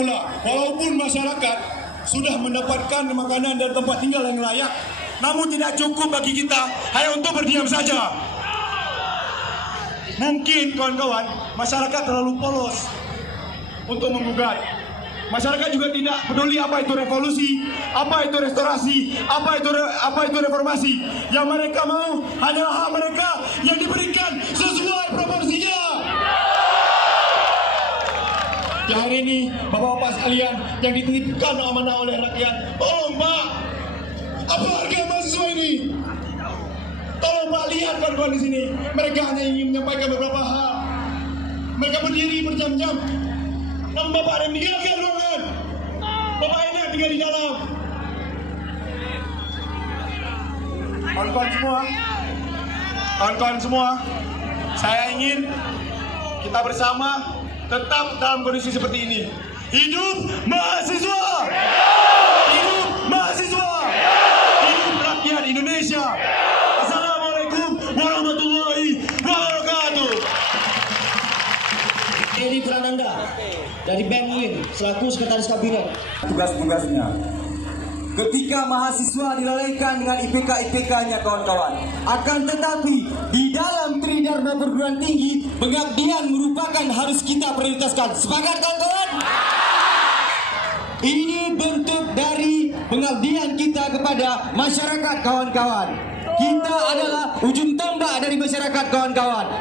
pula, walaupun masyarakat sudah mendapatkan makanan dan tempat tinggal yang layak, namun tidak cukup bagi kita hanya untuk berdiam saja. Mungkin kawan-kawan, masyarakat terlalu polos untuk menggugat. Masyarakat juga tidak peduli apa itu revolusi, apa itu restorasi, apa itu reformasi. Yang mereka mau hanyalah hak mereka yang diberikan sesuai proporsinya. Di hari ini, bapak-bapak sekalian yang dititipkan amanah oleh rakyat, tolong Pak, apa harga mahasiswa ini? Tolong Pak, lihat kawan-kawan di sini. Mereka hanya ingin menyampaikan beberapa hal. Mereka berdiri berjam-jam. Namun Bapak ada yang meninggalkan ruangan. Bapak enak tinggal di dalam. Kawan-kawan semua, saya ingin kita bersama tetap dalam kondisi seperti ini. Hidup mahasiswa! Hidup mahasiswa! Hidup rakyat Indonesia! Assalamualaikum warahmatullahi wabarakatuh. Edi Prananda dari BEM selaku Sekretaris Kabinet. Tugas-tugasnya. Ketika mahasiswa dilalaikan dengan IPK-IPK-nya kawan-kawan. Akan tetapi di dalam Tridharma perguruan tinggi, pengabdian merupakan harus kita prioritaskan. Sepakat kawan-kawan? Ini bentuk dari pengabdian kita kepada masyarakat kawan-kawan. Kita adalah ujung tombak dari masyarakat kawan-kawan.